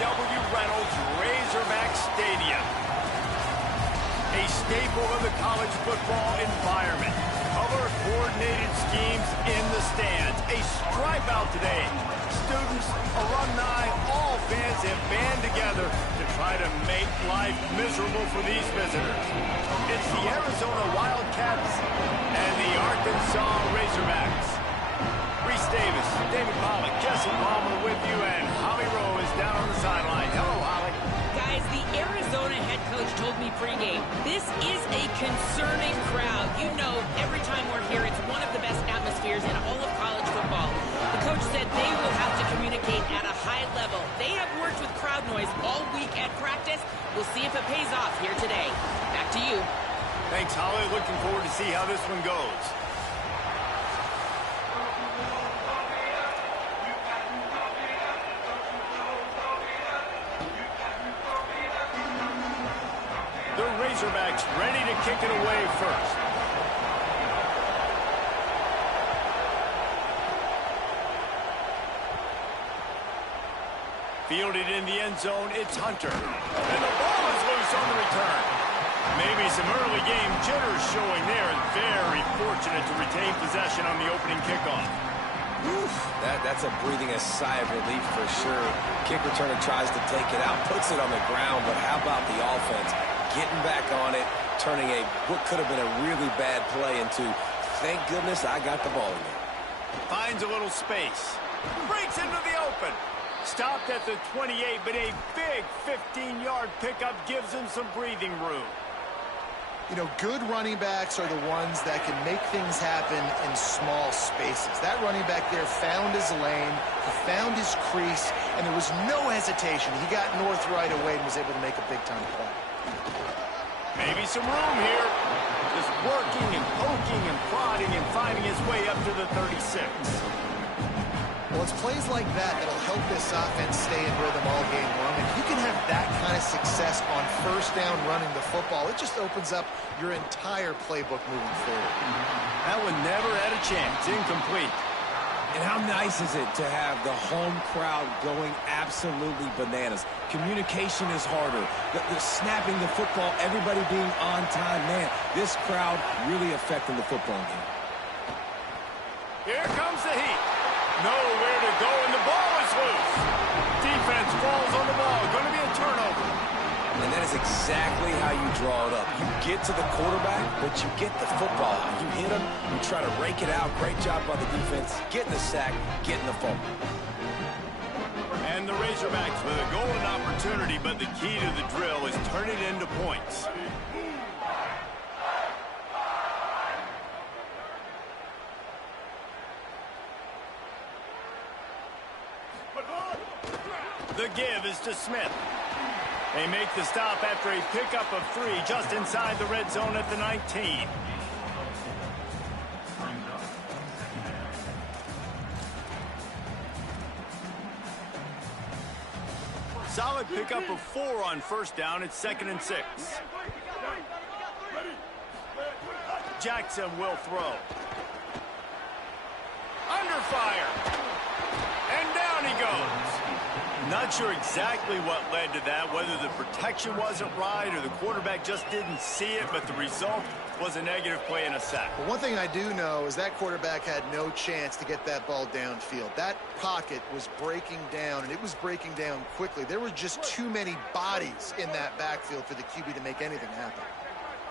W. Reynolds Razorback Stadium. A staple of the college football environment. Color-coordinated schemes in the stands. A stripe out today. Students, alumni, all fans have band together to try to make life miserable for these visitors. It's the Arizona Wildcats and the Arkansas Razorbacks. Reese Davis, David Pollock, Jesse Palmer with you, and Holly Rowe is down on the sideline. Hello, Holly. Guys, the Arizona head coach told me pregame, this is a concerning crowd. You know, every time we're here, it's one of the best atmospheres in all of college football. The coach said they will have to communicate at a high level. They have worked with crowd noise all week at practice. We'll see if it pays off here today. Back to you. Thanks, Holly. Looking forward to see how this one goes. The Razorbacks ready to kick it away first. Fielded in the end zone, it's Hunter. And the ball is loose on the return. Maybe some early game jitters showing there, and very fortunate to retain possession on the opening kickoff. Oof, that's a breathing sigh of relief for sure. Kick returner tries to take it out, puts it on the ground, but how about the offense? Getting back on it, turning what could have been a really bad play into, thank goodness I got the ball again. Finds a little space. Breaks into the open. Stopped at the 28, but a big 15-yard pickup gives him some breathing room. You know, good running backs are the ones that can make things happen in small spaces. That running back there found his lane, he found his crease, and there was no hesitation. He got north right away and was able to make a big-time play. Maybe some room here. Just working and poking and prodding and finding his way up to the 36. Well, it's plays like that that'll help this offense stay in rhythm all game long. And if you can have that kind of success on first down running the football, it just opens up your entire playbook moving forward. That one never had a chance. Incomplete. And how nice is it to have the home crowd going absolutely bananas? Communication is harder. The snapping the football, everybody being on time. Man, this crowd really affecting the football game. Here comes the heat. Nowhere to go, and the ball is loose. Defense falls on the ball. Going to be a turnover. And that is exactly how you draw it up. You get to the quarterback, but you get the football out. You hit him, you try to rake it out. Great job by the defense. Getting the sack, getting the fumble. And the Razorbacks with a golden opportunity, but the key to the drill is turn it into points. The give is to Smith. They make the stop after a pickup of 3 just inside the red zone at the 19. Solid pickup of 4 on first down. It's 2nd and 6. Jackson will throw. Under fire. And down he goes. Not sure exactly what led to that, whether the protection wasn't right or the quarterback just didn't see it, but the result was a negative play and a sack. But one thing I do know is that quarterback had no chance to get that ball downfield. That pocket was breaking down, and it was breaking down quickly. There were just too many bodies in that backfield for the QB to make anything happen.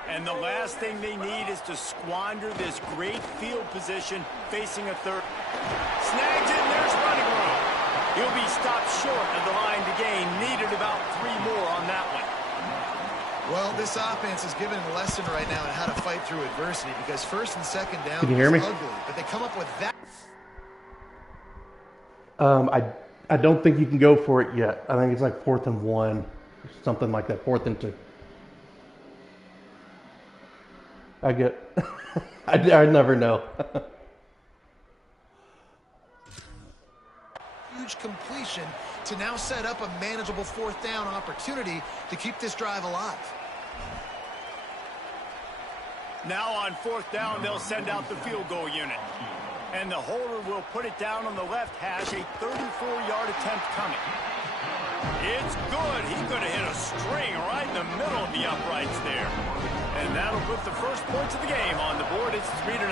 And the last thing they need is to squander this great field position facing a third. Snags in, there's running room. He'll be stopped short of the line to gain. Needed about 3 more on that one. Well, this offense is giving a lesson right now on how to fight through adversity, because first and second down Can you hear me? ugly, but they come up with that. I don't think you can go for it yet. I think it's like 4th and 1, something like that. 4th and 2. I never know. Huge completion to now set up a manageable 4th down opportunity to keep this drive alive. Now on 4th down, they'll send out the field goal unit. And the holder will put it down on the left hash, a 34-yard attempt coming. It's good. He could have hit a string right in the middle of the uprights there. And that'll put the first points of the game on the board. It's 3-0.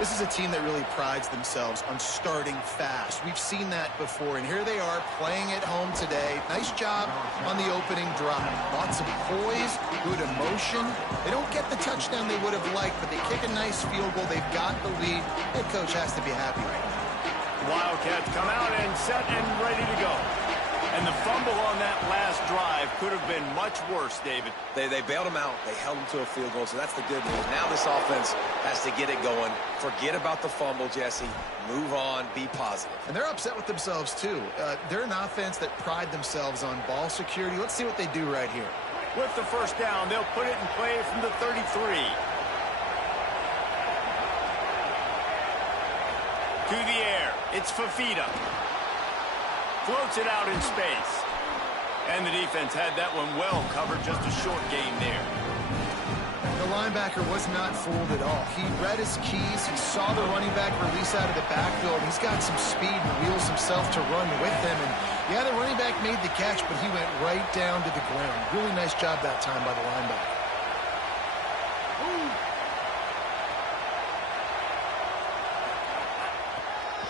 This is a team that really prides themselves on starting fast. We've seen that before, and here they are playing at home today. Nice job on the opening drive. Lots of poise, good emotion. They don't get the touchdown they would have liked, but they kick a nice field goal. They've got the lead. Head coach has to be happy right now. Wildcats come out and set and ready to go. And the fumble on that last drive could have been much worse, David. They bailed him out. They held him to a field goal, so that's the good news. Now this offense has to get it going. Forget about the fumble, Jesse. Move on. Be positive. And they're upset with themselves, too. They're an offense that pride themselves on ball security. Let's see what they do right here. With the first down, they'll put it in play from the 33. To the air. It's Fafita. Floats it out in space. And the defense had that one well covered, just a short gain there. The linebacker was not fooled at all. He read his keys. He saw the running back release out of the backfield. He's got some speed and wheels himself to run with him. And yeah, the running back made the catch, but he went right down to the ground. Really nice job that time by the linebacker.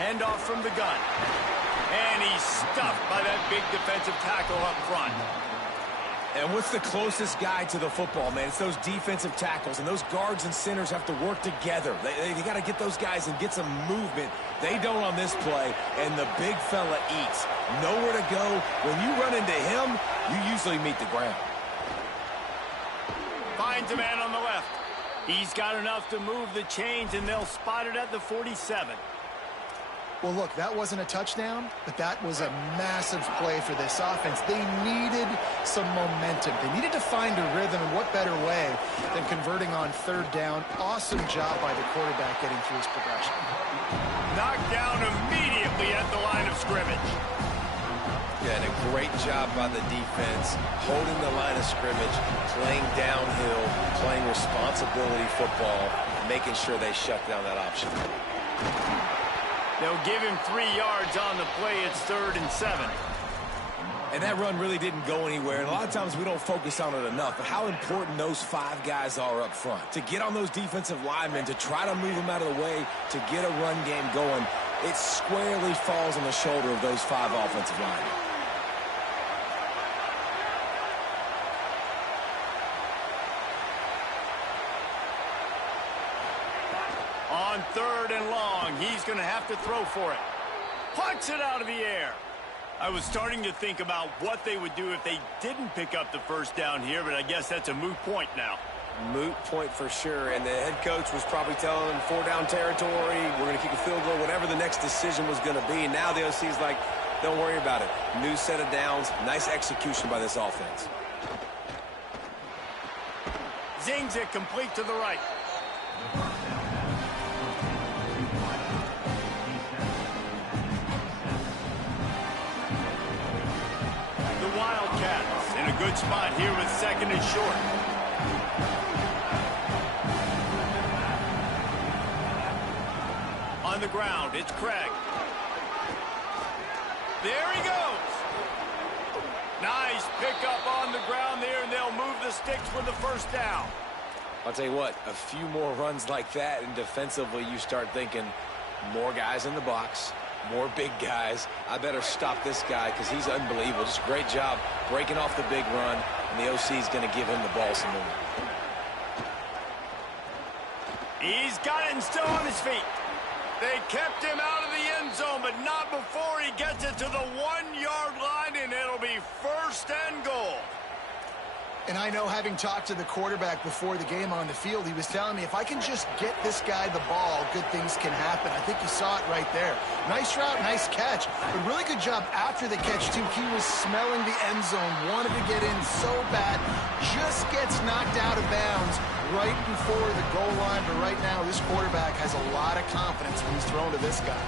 Handoff from the gun. And he's stuffed by that big defensive tackle up front. And what's the closest guy to the football, man? It's those defensive tackles, and those guards and centers have to work together. They got to get those guys and get some movement. They don't on this play, and the big fella eats. Nowhere to go. When you run into him, you usually meet the ground. Finds a man on the left. He's got enough to move the chains, and they'll spot it at the 47. Well, look, that wasn't a touchdown, but that was a massive play for this offense. They needed some momentum. They needed to find a rhythm, and what better way than converting on third down. Awesome job by the quarterback getting through his progression. Knocked down immediately at the line of scrimmage. Yeah, and a great job by the defense, holding the line of scrimmage, playing downhill, playing responsibility football, making sure they shut down that option. They'll give him 3 yards on the play. It's 3rd and 7. And that run really didn't go anywhere. And a lot of times we don't focus on it enough, but how important those 5 guys are up front. To get on those defensive linemen, to try to move them out of the way, to get a run game going, it squarely falls on the shoulder of those 5 offensive linemen. On 3rd and long, he's going to have to throw for it. Puts it out of the air. I was starting to think about what they would do if they didn't pick up the first down here, but I guess that's a moot point now. Moot point for sure, and the head coach was probably telling them 4-down territory, we're going to kick a field goal, whatever the next decision was going to be. And now the OC's like, don't worry about it. New set of downs, nice execution by this offense. Zings it complete to the right. Wildcats in a good spot here with 2nd and short. On the ground, it's Craig. There he goes. Nice pickup on the ground there, and they'll move the sticks with the first down. I'll tell you what, a few more runs like that, and defensively you start thinking more guys in the box, more big guys. I better stop this guy because he's unbelievable. Just a great job breaking off the big run, and the OC is going to give him the ball some more. He's got it and still on his feet. They kept him out of the end zone, but not before he gets it to the 1-yard line, and it'll be 1st and goal. And I know, having talked to the quarterback before the game on the field, he was telling me, if I can just get this guy the ball, good things can happen. I think you saw it right there. Nice route, nice catch, but really good job after the catch, too. He was smelling the end zone, wanted to get in so bad, just gets knocked out of bounds right before the goal line. But right now, this quarterback has a lot of confidence when he's thrown to this guy.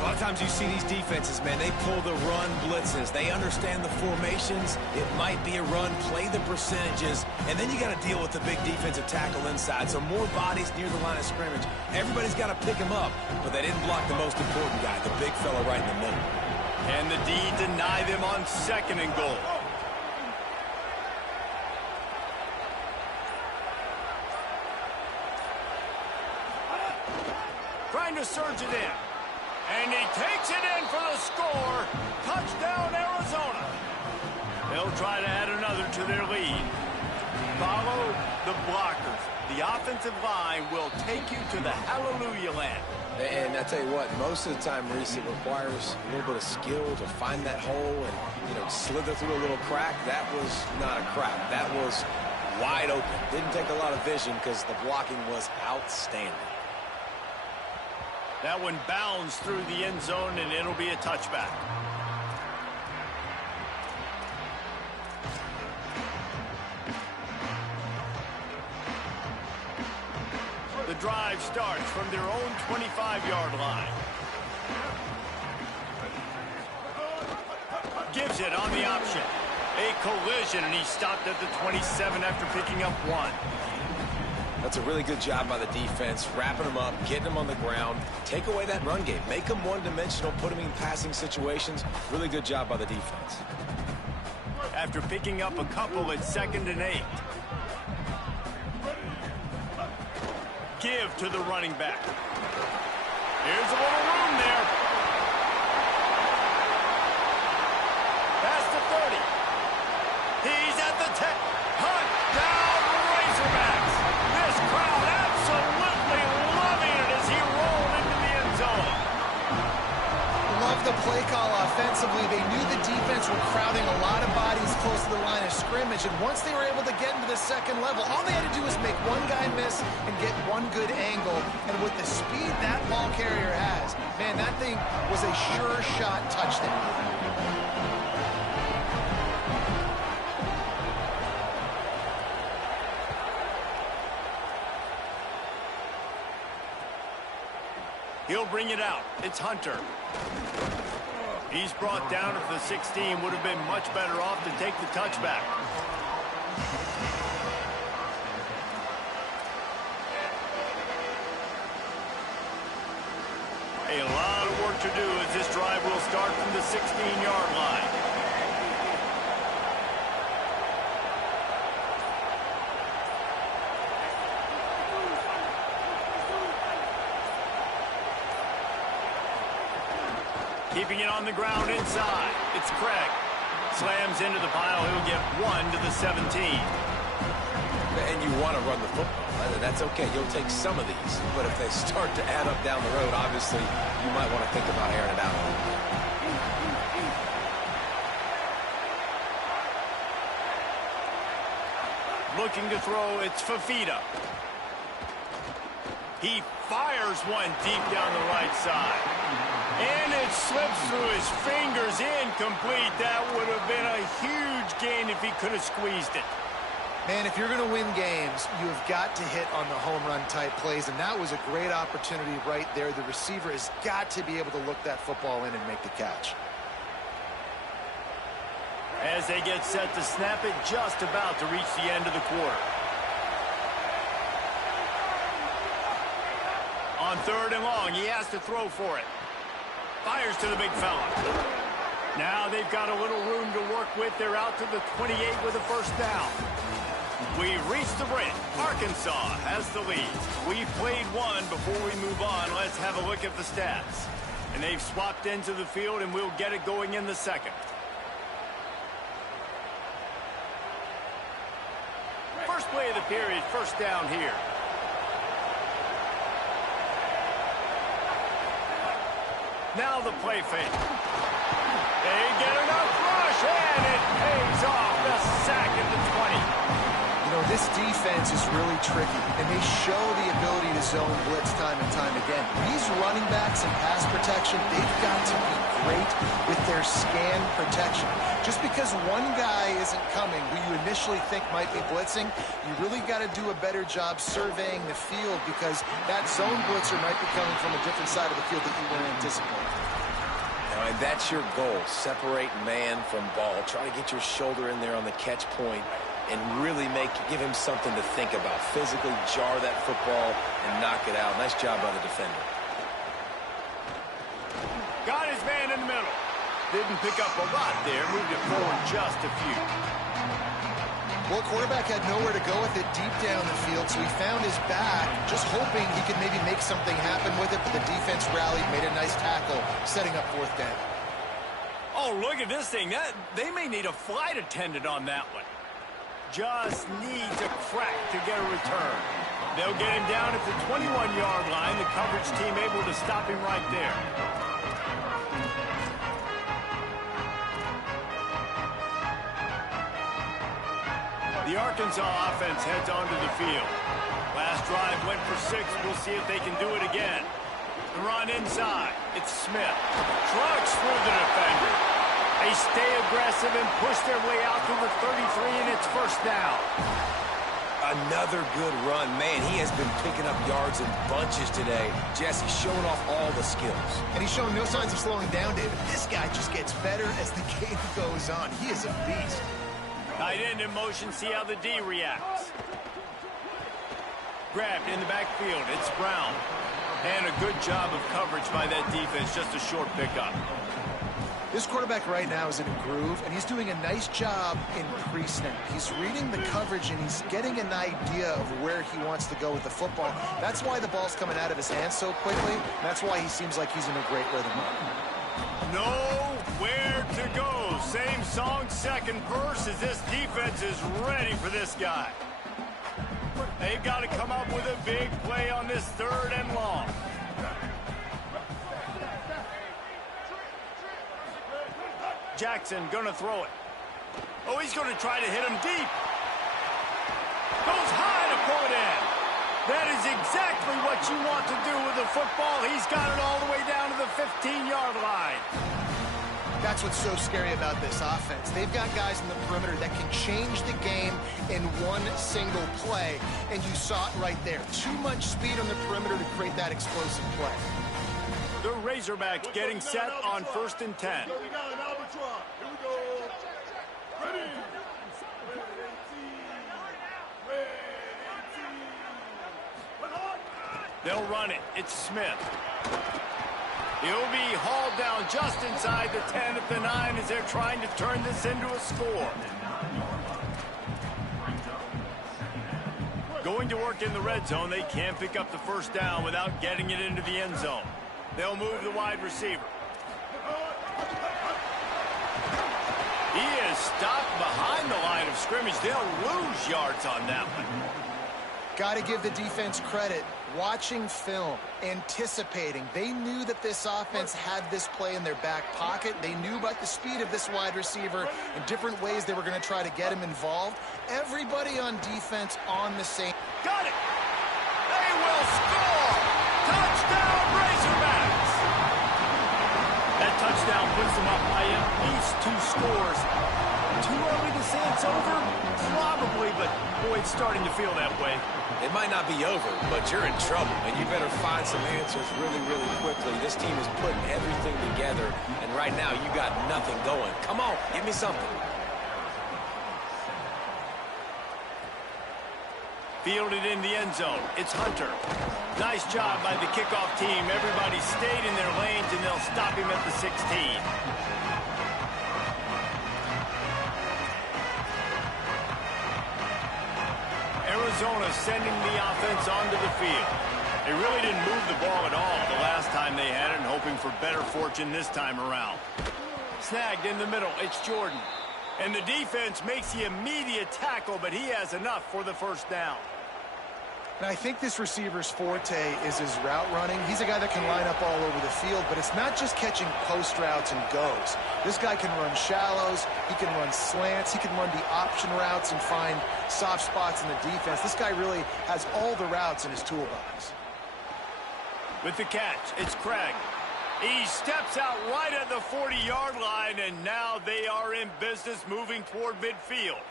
A lot of times you see these defenses, man, they pull the run blitzes. They understand the formations. It might be a run, play the percentages, and then you got to deal with the big defensive tackle inside. So more bodies near the line of scrimmage. Everybody's got to pick him up, but they didn't block the most important guy, the big fella right in the middle. And the D deny them on 2nd and goal. Trying to surge it in. And he takes it in for the score. Touchdown, Arizona. They'll try to add another to their lead. Follow the blockers. The offensive line will take you to the hallelujah land. And I tell you what, most of the time, Reese, it requires a little bit of skill to find that hole and, slither through a little crack. That was not a crack. That was wide open. Didn't take a lot of vision because the blocking was outstanding. That one bounds through the end zone, and it'll be a touchback. The drive starts from their own 25-yard line. Gives it on the option. A collision, and he stopped at the 27 after picking up 1. That's a really good job by the defense, wrapping them up, getting them on the ground. Take away that run game. Make them one-dimensional, put them in passing situations. Really good job by the defense. After picking up a couple at 2nd and 8. Give to the running back. Here's a little room there. Past the 30. He's at the 10. Hunt down Razorbacks. This crowd absolutely loving it as he rolled into the end zone. Love the play call offensively. They knew the defense were crowding a lot of bodies close to the line of scrimmage, and once they were able to get into the 2nd level, all they had to do was make one guy miss and get one good angle. And with the speed that ball carrier has, man, that thing was a sure shot touchdown. He'll bring it out. It's Hunter. He's brought down at the 16. Would have been much better off to take the touchback. A lot of work to do as this drive will start from the 16-yard line. Keeping it on the ground inside. It's Craig. Slams into the pile. He'll get 1 to the 17. And you want to run the football. That's okay. You'll take some of these. But if they start to add up down the road, obviously, you might want to think about airing it out. Looking to throw, it's Fafita. He fires one deep down the right side. And it slips through his fingers, incomplete. That would have been a huge gain if he could have squeezed it. Man, if you're going to win games, you have got to hit on the home run type plays, and that was a great opportunity right there. The receiver has got to be able to look that football in and make the catch. As they get set to snap it, just about to reach the end of the quarter. On 3rd and long, he has to throw for it. Fires to the big fella. Now they've got a little room to work with. They're out to the 28 with a 1st down. We've reached the break. Arkansas has the lead. We've played one. Before we move on, let's have a look at the stats. And they've swapped into the field, and we'll get it going in the 2nd. First play of the period, 1st down here. Now the play fake. They get enough rush, and it pays off. The sack at the 20. You know, this defense is really tricky, and they show the ability to zone blitz time and time again. These running backs in pass protection, they've got to be great with their scan protection. Just because one guy isn't coming who you initially think might be blitzing, you really got to do a better job surveying the field, because that zone blitzer might be coming from a different side of the field that you weren't anticipating. that's your goal. Separate man from ball. Try to get your shoulder in there on the catch point and really give him something to think about. Physically jar that football and knock it out. Nice job by the defender. Got his man in the middle. Didn't pick up a lot there. Moved it forward just a few. Well, quarterback had nowhere to go with it deep down the field, so he found his back, just hoping he could maybe make something happen with it, but the defense rallied, made a nice tackle, setting up 4th down. Oh, look at this thing. They may need a flight attendant on that one. Just needs a crack to get a return. They'll get him down at the 21-yard line. The coverage team able to stop him right there. The Arkansas offense heads onto the field. Last drive went for 6. We'll see if they can do it again. The run inside. It's Smith. Trucks through the defender. They stay aggressive and push their way out to the 33, and it's 1st down. Another good run. Man, he has been picking up yards in bunches today. Jesse showing off all the skills. And he's showing no signs of slowing down, David. This guy just gets better as the game goes on. He is a beast. Tight end in motion, see how the D reacts. Grabbed in the backfield, it's Brown. And a good job of coverage by that defense, just a short pickup. This quarterback right now is in a groove, and he's doing a nice job in pre-snap. He's reading the coverage, and he's getting an idea of where he wants to go with the football. That's why the ball's coming out of his hands so quickly. That's why he seems like he's in a great rhythm. Nowhere to go. Same song, 2nd verse, as this defense is ready for this guy. They've got to come up with a big play on this 3rd and long. Jackson gonna throw it. Oh, he's gonna try to hit him deep. Goes high to pull it in. That is exactly what you want to do with the football. He's got it all the way down to the 15-yard line. That's what's so scary about this offense. They've got guys in the perimeter that can change the game in one single play, and you saw it right there. Too much speed on the perimeter to create that explosive play. The Razorbacks getting set on 1st and 10. They'll run it. It's Smith. He'll be hauled down just inside the 10 at the 9 as they're trying to turn this into a score. Going to work in the red zone. They can't pick up the 1st down without getting it into the end zone. They'll move the wide receiver. He is stopped behind the line of scrimmage. They'll lose yards on that one. Got to give the defense credit. Watching film, anticipating. They knew that this offense had this play in their back pocket. They knew about the speed of this wide receiver and different ways they were going to try to get him involved. Everybody on defense on the same. Got it! They will score! Touchdown, Razorbacks! That touchdown puts them up by at least 2 scores. Too early to say it's over? Probably, but boy, it's starting to feel that way. It might not be over, but you're in trouble, and you better find some answers really, really quickly. This team is putting everything together, and right now you got nothing going. Come on, give me something. Fielded in the end zone. It's Hunter. Nice job by the kickoff team. Everybody stayed in their lanes, and they'll stop him at the 16. Arizona sending the offense onto the field. They really didn't move the ball at all the last time they had it, and hoping for better fortune this time around. Snagged in the middle. It's Jordan. And the defense makes the immediate tackle, but he has enough for the 1st down. And I think this receiver's forte is his route running. He's a guy that can line up all over the field, but it's not just catching post routes and goes. This guy can run shallows, he can run slants, he can run the option routes and find soft spots in the defense. This guy really has all the routes in his toolbox. With the catch, it's Craig. He steps out right at the 40-yard line, and now they are in business moving toward midfield.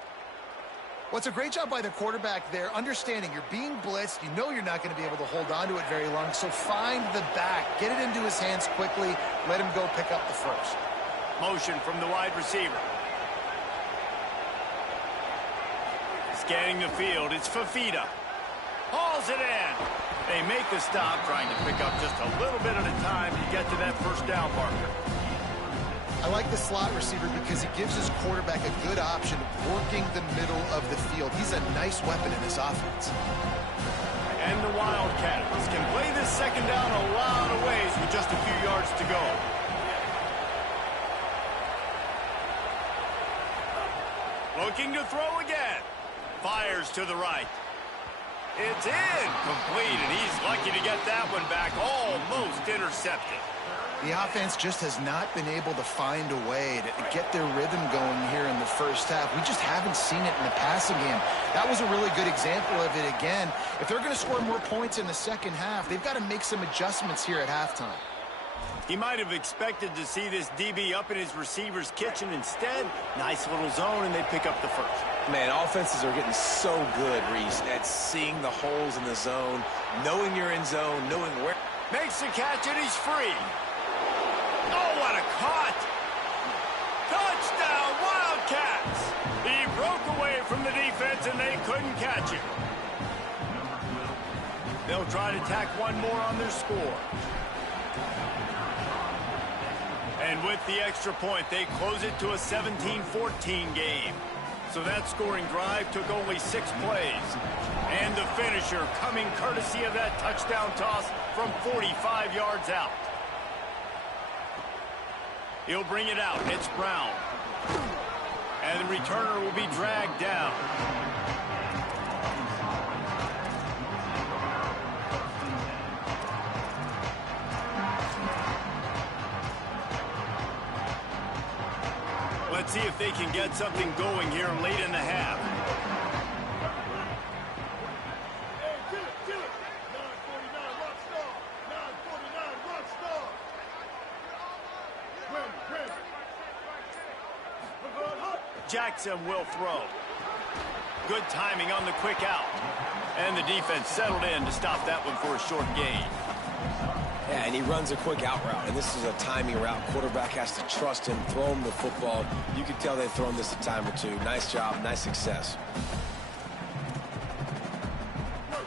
Well, it's a great job by the quarterback there, understanding you're being blitzed. You know you're not going to be able to hold on to it very long, so find the back. Get it into his hands quickly. Let him go pick up the first. Motion from the wide receiver. Scanning the field, it's Fafita. Hauls it in. They make the stop, trying to pick up just a little bit at a time to get to that first down marker. I like the slot receiver because he gives his quarterback a good option working the middle of the field. He's a nice weapon in this offense. And the Wildcats can play this second down a lot of ways with just a few yards to go. Looking to throw again. Fires to the right. It's in. Complete, and he's lucky to get that one back. Almost intercepted. The offense just has not been able to find a way to get their rhythm going here in the first half. We just haven't seen it in the passing game. That was a really good example of it again. If they're going to score more points in the second half, they've got to make some adjustments here at halftime. He might have expected to see this DB up in his receiver's kitchen. Instead, nice little zone, and they pick up the first. Man, offenses are getting so good, Reese, at seeing the holes in the zone, knowing you're in zone, knowing where. Makes the catch, and he's free. Oh, what a caught! Touchdown, Wildcats! He broke away from the defense, and they couldn't catch him. They'll try to tack one more on their score. And with the extra point, they close it to a 17-14 game. So that scoring drive took only 6 plays. And the finisher coming courtesy of that touchdown toss from 45 yards out. He'll bring it out. It's Brown. And the returner will be dragged down. Let's see if they can get something going here late in the half. Jackson will throw. Good timing on the quick out. And the defense settled in to stop that one for a short gain. Yeah, and he runs a quick out route, and this is a timing route. Quarterback has to trust him, throw him the football. You can tell they've thrown this a time or two. Nice job, nice success.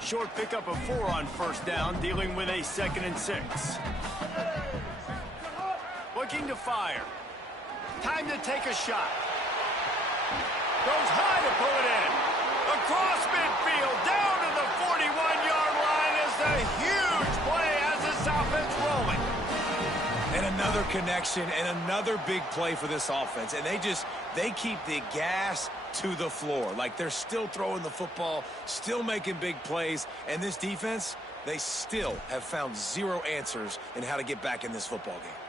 Short pickup of 4 on first down, dealing with a 2nd and 6. Looking to fire. Time to take a shot. Goes high to pull it in. Across midfield, down to the 41-yard line is the huge play as this offense rolling. And another connection and another big play for this offense. And they keep the gas to the floor. Like they're still throwing the football, still making big plays. And this defense, they still have found zero answers in how to get back in this football game.